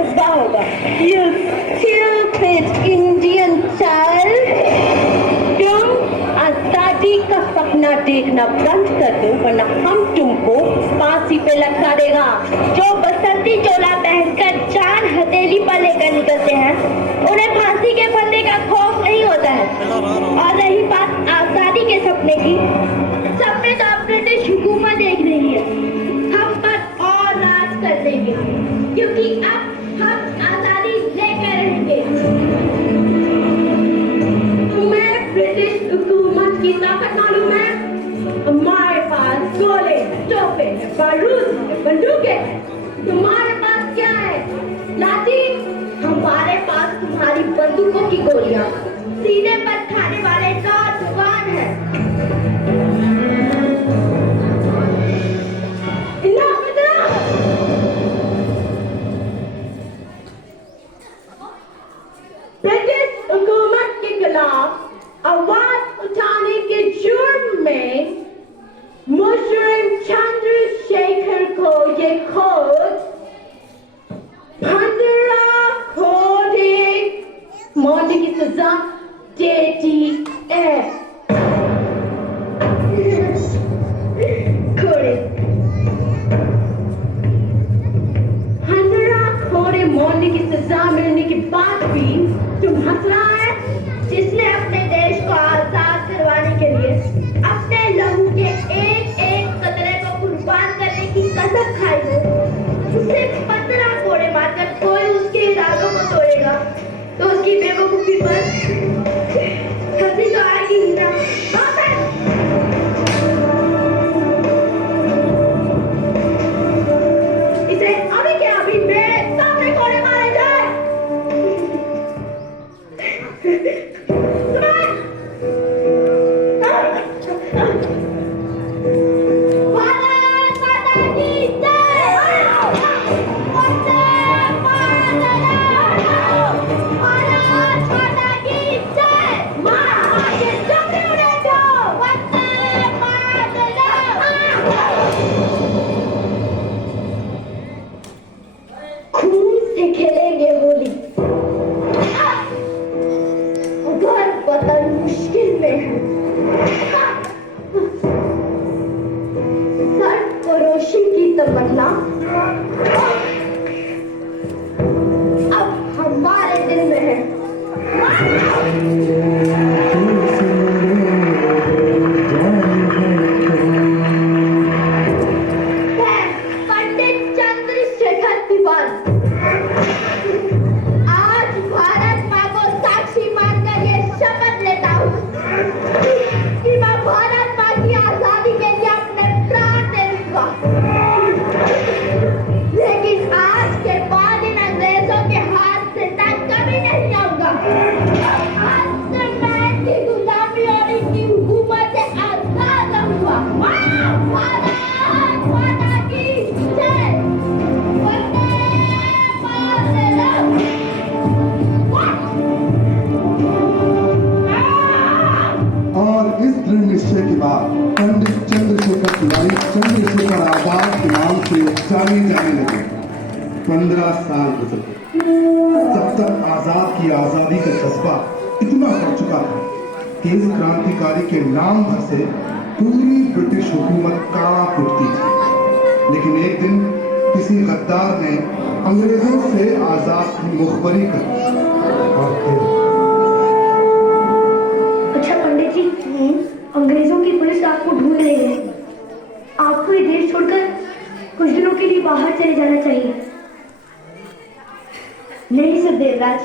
जज्बा होगा। You stupid Indian child, तुम आजादी का सपना देखना बंद कर दो वरना हम तुमको फांसी पे लटका देगा। जो बसंती चोला पहनकर जान हथेली पर लेकर निकलते हैं उन्हें फांसी के फंदे का खौफ नहीं होता है। और रही बात आजादी के सपने की, सपने तो ब्रिटिश हुकूमत देख रही है, हम पर और राज कर देंगे क्योंकि अब हम आजादी लेकर रहेंगे। तुम्हें ब्रिटिश हुकूमत की ताकत मालूम है? हमारे पास गोले, तोपे, बारूद, बंदूकें। तुम्हारे पास क्या है? लाठी? हमारे पास तुम्हारी बंदूकों की गोलियां सीने पर खाने वाले नौजवान हैं। ब्रिटिश हुकूमत के खिलाफ आवाज उठाने के जुर्म में मुशर्रफ चंद्रशेखर को ये खुद 15 कोड़े मौत की सजा देती है। कोड़े 15 कोड़े मौत की सजा मिलने के बाद भी तुम हंस रहा है? जिसने अपने देश को आजाद करवाने के लिए अपने लहू के एक एक कतरे को कुर्बान करने की कसम खाई हो, उसे 15 कोड़े मारकर कोई उसके इरादों को तोड़ेगा तो उसकी बेवकूफी पर हंसी तो आएगी ही ना। इसे अभी के अभी मेरे सामने कोड़े मारे जाए। चंद्रशेखर आजाद के नाम से जाने जाने लगे। 15 साल गुजर गए। तब तक आजाद की आजादी का जज्बा इतना बढ़ चुका था कि इस क्रांतिकारी के नाम भर से पूरी ब्रिटिश हुकूमत कांप उठती थी। लेकिन एक दिन किसी गद्दार ने अंग्रेजों से आजाद की मुखबरी कर और फिर अच्छा पंडित जी, अंग्रेजों की पुलिस आपको ढूंढ रही है। आपको ये देश छोड़कर कुछ दिनों के लिए बाहर चले जाना चाहिए। नहीं सुखदेवराज,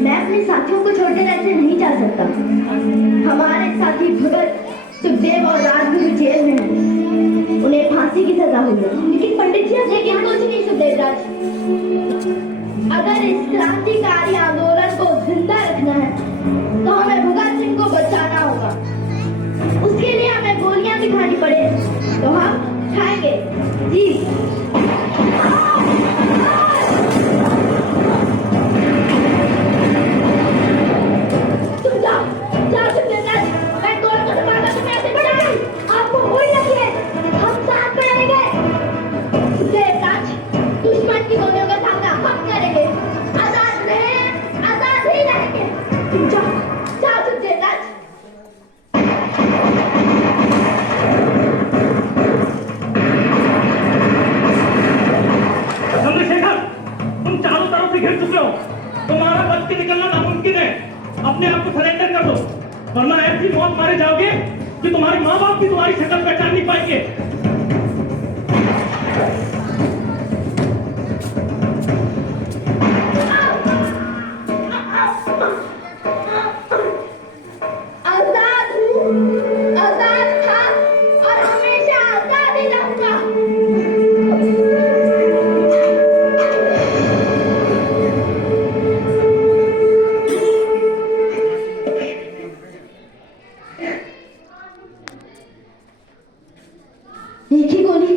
मैं अपने साथियों को छोड़कर ऐसे नहीं जा सकता। हमारे साथी भगत, सुखदेव और राजगुरु जेल में हैं। उन्हें फांसी की सजा हुई है। लेकिन पंडित जी, लेकिन कुछ नहीं सुखदेवराज। अगर इस क्रांतिकारी आंदोलन को जिंदा रखना है तो हमें भगत सिंह को बचाना होगा। उसके लिए हमें गोलियां भी खानी पड़े तो हम खाएंगे जी। तुम जाओ जाओ सुखदेवराज, मैं गोल को दबाकर तुम्हें ऐसे बढ़ाऊं। आपको कोई लगी है, हम साथ बढ़ाएंगे सुखदेवराज। आप मारे जाओगे कि तुम्हारे माँ बाप भी तुम्हारी शक्ल पहचान नहीं पाएंगे। आजाद हूँ, आजाद था और हमेशा आजाद ही रहूंगा। एक ही गोली